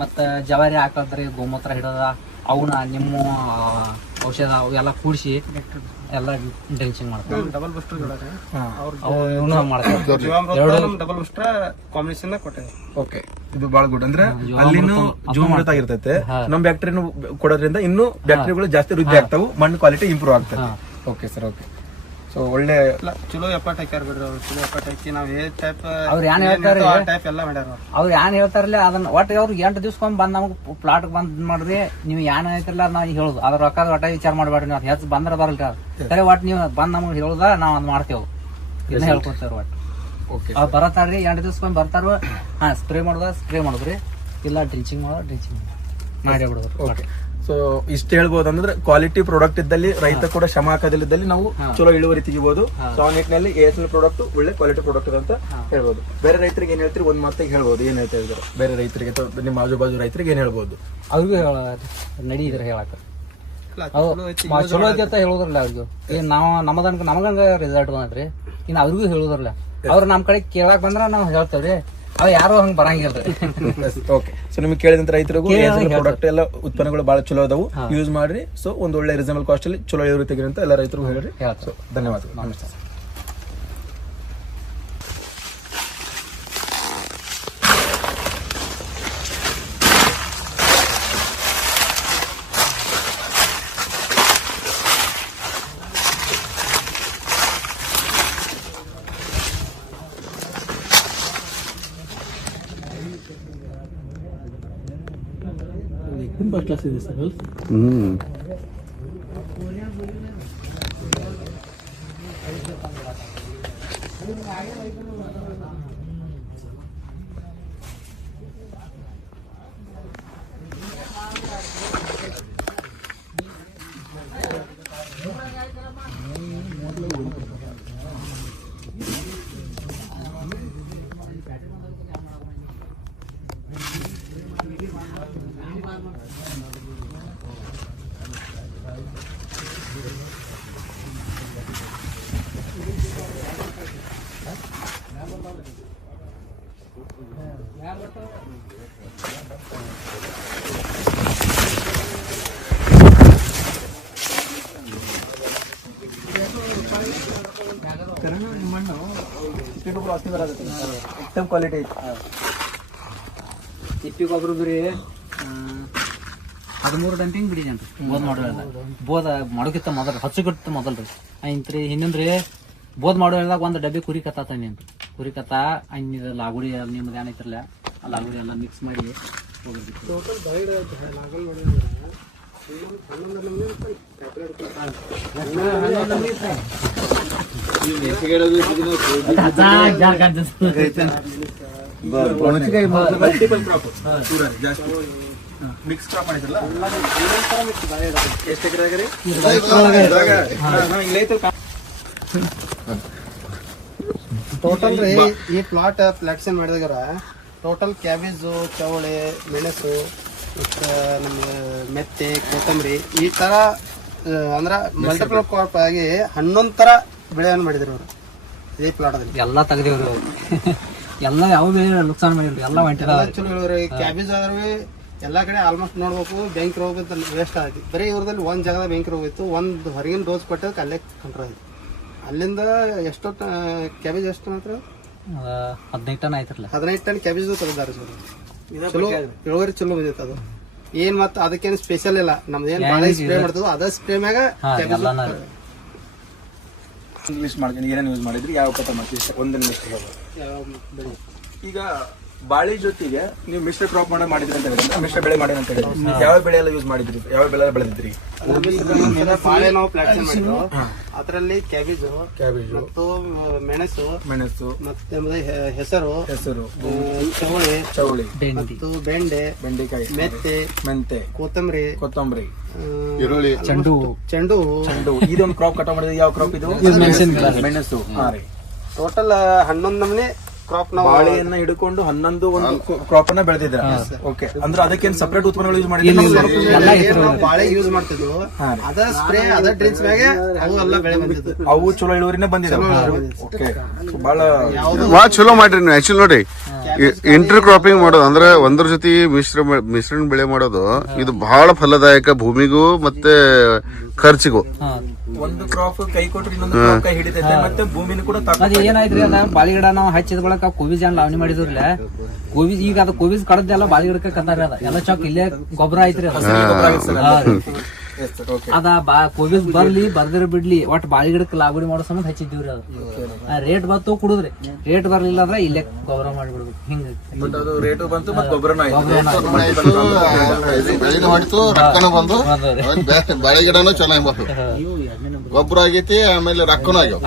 ಮತ್ತ ಜವಾರಿ ಹಾಕಲ್ರಿ ಗೋಮೂತ್ರ ಹಿಡೋದ ಅವನ್ನ ನಿಮ್ಮ ಔಷಧ ಅವೆಲ್ಲ ಕೂಡಿಸಿ ಎಲ್ಲ ಡ್ರಿಂಚಿಂಗ್ ಮಾಡ್ತಾರೆ. Double booster double booster combination ಕೊಟ್ಟೆ. ಓಕೆ, ಇದು ಬಹಳ ಗುಡ್. ಅಂದ್ರೆ ಅಲ್ಲಿನೂ ಜೀವಾಮೃತ ಆಗಿರ್ತೈತೆ, ನಮ್ ಬ್ಯಾಕ್ಟೀರಿಯಾ ಕೊಡೋದ್ರಿಂದ ಇನ್ನೂ ಬ್ಯಾಕ್ಟೀರಿಯಾಗಳು ಜಾಸ್ತಿ ವೃದ್ಧಿ ಆಗ್ತಾವು, ಮಣ್ಣು ಕ್ವಾಲಿಟಿ ಇಂಪ್ರೂವ್ ಆಗ್ತದೆ. Okay sir, okay. ಸೊ ಒಳ್ಳೆ ಚಲೋ ಎಫರ್ಟ್ ಹಾಕ್ಯಾರ ಬಿಡ್ರಿ ಅವ್ರು. ಚಲೋ ಎಫರ್ಟ್ ಹಾಕಿ ನಾವ್ ಏ ಟೈಪ್ ಅವ್ರು ಏನ್ ಹೇಳ್ತಾರೆ ಟೈಪ್ ಎಲ್ಲ ಮಾಡ್ಯಾರ ಅವ್ರು ಏನ್ ಹೇಳ್ತಾರಲ್ಲ ಅದನ್ನ ಒಟ್ಟು ಅವ್ರು 8 ದಿವ್ಸಕ್ಕೊಮ್ಮೆ ಬಂದ್ ನಮಗ್ ಪ್ಲಾಟ್ ಬಂದ್ ಮಾಡ್ರಿ, ನೀವು ಏನ್ ಹೇಳ್ತಿರಲ್ಲ ನಾ ಹೇಳುದು ಅದ್ರ ರೊಕ್ಕ ಒಟ್ಟ ವಿಚಾರ ಮಾಡ್ಬೇಡ್ರಿ, ನಾವು ಹೆಚ್ಚು ಬಂದ್ರ ಬರಲ್ರಿ ಅದು ಸರಿ. ಒಟ್ಟು ನೀವು ಬಂದ್ ನಮಗ್ ಹೇಳುದ ನಾವ್ ಅದ್ ಮಾಡ್ತೇವ್, ಇದನ್ನ ಹೇಳ್ಕೊಡ್ತೇವ್ರಿ. ಒಟ್ಟು ಅವ್ರು ಬರತಾರ್ರಿ 8 ದಿವ್ಸಕ್ಕೊಮ್ಮೆ ಬರ್ತಾರ. ಸ್ಪ್ರೇ ಮಾಡುದ್ರಿ, ಇಲ್ಲ ಡ್ರಿಂಚಿಂಗ್ ಮಾಡಿ ಬಿಡುದ್ರಿ. ಸೊ ಇಷ್ಟ ಹೇಳ್ಬೋದು ಅಂದ್ರೆ ಕ್ವಾಲಿಟಿ ಪ್ರಾಡಕ್ಟ್ ಇದ್ದಲ್ಲಿ ರೈತ ಕೂಡ ಶ್ರಮ ಹಾಕೋದಿದ್ದಲ್ಲಿ ನಾವು ಚಲೋ ಇಳುವರಿ ತೆಗಿಬಹುದು. ಸೊ ಆ ನಿಟ್ಟಿನಲ್ಲಿ ASL ಪ್ರಾಡಕ್ಟ್ ಒಳ್ಳೆ ಕ್ವಾಲಿಟಿ ಪ್ರಾಡಕ್ಟ್ ಅಂತ ಹೇಳ್ಬೋದು. ಬೇರೆ ರೈತರಿಗೆ ಏನ್ ಹೇಳ್ತೀರಿ ಒಂದ್ ಮಾತಾಗಿ ಹೇಳ್ಬೋದು, ಏನ್ ಹೇಳ್ತಾ ಇದ್ದಾರೆ ಬೇರೆ ರೈತರಿಗೆ ಅಥವಾ ನಿಮ್ಮ ಆಜು ಬಾಜು ರೈತರಿಗೆ ಏನ್ ಹೇಳ್ಬೋದು? ಅವ್ರಿಗೂ ನಡೀದ್ರ ಹೇಳಕ್ ಚಲೋ ಐತಿ ಅಂತ ಹೇಳುದ್ರಲ್ಲ ಅವ್ರಿಗೂ. ಏನ್ ನಾವ್ ನಮಗಂಗ ರಿಸಲ್ಟ್ ಬಂದ್ರಿ, ಇನ್ ಅವ್ರಿಗೂ ಹೇಳುದ್ರಲ್ಲ. ಅವ್ರು ನಮ್ ಕಡೆ ಕೇಳಕ್ ಬಂದ್ರ ನಾವ್ ಹೇಳ್ತೇವ್ರಿ, ಅವ್ ಯಾರು ಹಂಗ ಬರಂಗಿಲ್ರಿ. ಓಕೆ, ಸೊ ನಿಮ್ಗೆ ಕೇಳಿದಂತ ರೈತರಿಗೂ ಪ್ರಾಡಕ್ಟ್ ಎಲ್ಲ ಉತ್ಪನ್ನಗಳು ಬಹಳ ಚಲೋ ಅದಾವು, ಯೂಸ್ ಮಾಡ್ರಿ. ಸೊ ಒಂದು ಒಳ್ಳೆ ರೀಸನಬಲ್ ಕಾಸ್ಟ್ ಅಲ್ಲಿ ಚಲೋ ಇಳುವರಿ ತೆಗಿರಿ ಅಂತ ಎಲ್ಲ ರೈತರಿಗೂ ಹೇಳ್ರಿ. ಸೊ ಧನ್ಯವಾದಗಳು, ನಮಸ್ತೆ. ತುಂಬಾ ಕ್ಲಾಸ್ ಇದೆ ಸರ್. ಎಕ್ದಮ್ ಕ್ವಾಲಿಟಿ ಐತಿ. ತಿಪ್ಪಿ ಗೊಬ್ಬರ ಬಿರಿ 13 ಡಂಪಿಂಗ್ ಬಿಡಿದೇನ್ರಿ ಬೋದ್ ಮಾಡೋಲ್ಲ. ಬೋದ್ ಮಾಡೋಕಿತ್ತ ಮೊದಲು ಹಚ್ಚುಗಿತ್ತ ಮೊದಲ್ರಿ ಐತ್ರಿ. ಹಿಂದಿಂದ್ರಿ ಬೋದ್ ಮಾಡೋ ಹೇಳ್ದಾಗ ಒಂದ್ ಡಬ್ಬಿ ಕುರಿ ಕತ್ತ ತಂದೇನ್ರಿ. ಕುರಿ ಕತ್ತ ಅನ್ನಿದ ಲಾಗುಡಿ ನಿಮ್ದು ಏನೈತ್ರಲ್ಲ ಆ ಲಾಗುಡಿ ಎಲ್ಲ ಮಿಕ್ಸ್ ಮಾಡಿ ಮಿಕ್ಸ್ ಕ್ರಾಪ್ ಮಾಡಿದ್ರಲ್ಲ ಎಷ್ಟು ಎಕರೆ ಆಗ್ರಿ? ಟೋಟಲ್ ರೀ ಈ ಪ್ಲಾಟ್ ಸೆಲೆಕ್ಷನ್ ಮಾಡಿದಾರ ಟೋಟಲ್ ಕ್ಯಾಬೇಜು, ಚವಳೆ, ಮೆಣಸು, ಮತ್ತು ನಮ್ಗೆ ಮೆತ್ತೆ, ಕೊತ್ತಂಬರಿ ಈ ತರ ಅಂದ್ರ ಮಲ್ಟಿಪಲ್ ಕ್ರಾಪ್ ಆಗಿ 11 ತರ ಬೆಳೆಯನ್ನು ಮಾಡಿದ್ರು ಅವರು ಈ ಪ್ಲಾಟ್ ಅಲ್ಲಿ. ಎಲ್ಲಾ ತೆಗ್ದೇವ್ರಿ ಅವ್ರು. ಎಲ್ಲ ಯಾವ ಬೇರೆ ನುಕ್ಸಾನ್ ಮಾಡಿಲ್ರಿ, ಎಲ್ಲ ಚಲೋ ಹೇಳಿವ್ರಿ. ಕ್ಯಾಬೇಜ್ ಆದ್ರೆ ಎಲ್ಲಾ ಕಡೆ ಆಲ್ಮೋಸ್ಟ್ ನೋಡ್ಬೇಕು ಬೆಂಕಿ ರೋಗ ವೇಸ್ಟ್ ಆಗಿ ಬರೀ ಇವ್ರದಲ್ಲಿ ಒಂದ್ ಜಾಗದಾಗ ಬೆಂಕಿ ರೋಗ ಇತ್ತು. ಒಂದ್ ಹೊರಗಿನ ಡೋಸ್ ಕೊಟ್ಟದಕ್ಕೆ ಅಲ್ಲೇ ಕಂಟ್ರೋಲ್ ಆಯ್ತು. ಅಲ್ಲಿಂದ ಎಷ್ಟು ಕ್ಯಾಬೇಜ್ ಎಷ್ಟು ಮಾತ್ರ 15 ಟನ್ ಆಯ್ತಿರಲ್ಲ. 15 ಟನ್ ಕ್ಯಾಬೇಜ್ ತೆಗೆದಾರೆ ಸರ್. ಚಲೋ ಇಳುವರಿ ಚಲೋ ಬಂದಿತ್ತು. ಅದು ಏನ್ ಮತ್ತ ಅದಕ್ಕೇನು ಸ್ಪೆಷಲ್ ಇಲ್ಲ, ನಮ್ದು ಏನ್ ಬಾಳೆ ಸ್ಪ್ರೇ ಮಾಡ್ತದೋ ಅದ ಸ್ಪ್ರೇ ಮ್ಯಾಗ ಲಿಸ್ಟ್ ಮಾಡ್ತೀನಿ ಏನೇನು ಯೂಸ್ ಮಾಡಿದ್ರಿ, ಯಾವ ಕಥ ಮಾಡ್ತೀವಿ ಒಂದೊಂದು ಲಿಸ್ಟ್. ಈಗ ಬಾಳಿ ಜೊತೆಗೆ ನೀವು ಮಿಶ್ರ ಕ್ರಾಪ್ ಮಾಡಿದ್ರಿ ಅಂತ ಹೇಳಿದ್ರೆ ಮಿಶ್ರ ಬೆಳೆ ಮಾಡಿದ್ರಿ ಅಂತ ಹೇಳಿದ್ರಿ, ಯಾವ ಬೆಳೆ ಎಲ್ಲ ಯೂಸ್ ಮಾಡಿದ್ರಿ, ಯಾವ ಬೆಳೆ ಬೆಳೆದಿದ್ರಿ? ಬಾಳೆ ನಾವು ಪ್ಲಾಂಟೇಶನ್ ಮಾಡಿದ್ವಿ, ಅದರಲ್ಲಿ ಕ್ಯಾಬೇಜ್ ಮತ್ತು ಮೆಣಸು ಮತ್ತೆ ಹೆಸರು, ಚವಳಿ ಮತ್ತು ಬೆಂಡೆಕಾಯಿ, ಮೆಂತೆ, ಕೊತ್ತಂಬರಿ, ಚೆಂಡು. ಇದೊಂದು ಕ್ರಾಪ್ ಕಟಾವ್ ಮಾಡಿದ್ರೆ ಯಾವ ಕ್ರಾಪ್ ಇದು? ಮೆಣಸು. ಟೋಟಲ್ 11 ನಮೂನೆ ಕ್ರಾಪ್ ನಾವು ಬಾಳೆಯನ್ನ ಹಿಡ್ಕೊಂಡು 11 ಒಂದು ಕ್ರಾಪ್ ಅನ್ನ ಬೆಳೆದಿದ್ರ. ಓಕೆ, ಅಂದ್ರೆ ಅದಕ್ಕೇನು ಸಪರೇಟ್ ಉತ್ಪನ್ನಗಳು ಯೂಸ್ ಮಾಡಿದ್ರೆ ಬಾಳೆ ಯೂಸ್ ಮಾಡ್ತಿದ್ವು, ಅದ ಸ್ಪ್ರೇ ಅದ ಡ್ರಿಂಕ್ಸ್ ಮ್ಯಾಗೆ ಅವು ಎಲ್ಲ ಬೆಳೆ ಬಂದಿದ್ದು, ಅವು ಚಲೋ ಇಳುವರಿನೇ ಬಂದಿದ್ದಾವೆ. ಓಕೆ, ಬಹಳ ಚಲೋ ಮಾಡ್ರಿ ನೀವು ಆಕ್ಚುಲಿ ನೋಡಿ ಇಂಟರ್ ಕ್ರಾಪಿಂಗ್ ಮಾಡೋದು ಅಂದ್ರೆ ಒಂದ್ರ ಜೊತೆ ಮಿಶ್ರಣ ಬೆಳೆ ಮಾಡೋದು ಇದು ಬಹಳ ಫಲದಾಯಕ ಭೂಮಿಗೂ ಮತ್ತೆ ಖರ್ಚಿಗೂ. ಒಂದು ಕ್ರಾಪ್ ಕೈ ಕೊಟ್ರೆ ಇನ್ನೊಂದು ಕ್ರಾಪ್ ಕೈ ಹಿಡಿತೈತೆ ಮತ್ತೆ ಭೂಮಿನ ಕೂಡ ಅದ್ ಏನಾಯ್ತ್ರಿ ಅದ ಬಾಳಿಗಿಡ ನಾವು ಹಚ್ಚಿದ ಬಳಕ ಕೋವಿಜ್ ಏನ್ ಲಾವಣಿ ಮಾಡಿದ್ರಲ್ಲ ಕೋವಿಜ್ ಈಗ ಅದ ಕೋವಿಜ್ ಕಡದ್ದೆಲ್ಲ ಬಾಳಿಗಿಡಕ್ಕೆ ಕತ್ತಾರ ಅದ ಎಲ್ಲ ಚೌಕ್ ಇಲ್ಲೇ ಗೊಬ್ಬರ ಐತ್ರಿ ಅದ ಕೋವಿಡ್ ಬರ್ಲಿ ಬರ್ದಿರ ಬಿಡ್ಲಿ ಒಟ್ ಬಾಳಿಗಿಡಕ್ಕೆ ಲಾಗುಡಿ ಮಾಡೋ ಸಂಬಂಧ ಹಚ್ಚಿದ್ದೀವ್ರಿ ಅದು ರೇಟ್ ಬಂತು ಕುಡುದ್ರಿ ರೇಟ್ ಬರ್ಲಿಲ್ಲ ಅಂದ್ರೆ ಇಲ್ಲೇ ಗೊಬ್ಬರ ಮಾಡಿಬಿಡ್ಬೇಕು ಹಿಂಗ ರೇಟು ಬಂತು ಮತ್ತೆ ಗೊಬ್ಬರನೂ ಬೆಳೆನೂ ಹೊಡಿತು ರೊಕ್ಕನೂ ಬಂದು ಬೆಳೆ ಗಿಡನೂ ಚೆನ್ನಾಗಿ ಬಂತು ಗೊಬ್ಬರ ಆಗೈತಿ ಆಮೇಲೆ ರೊಕ್ಕನೂ ಆಗ್ಯಾವ.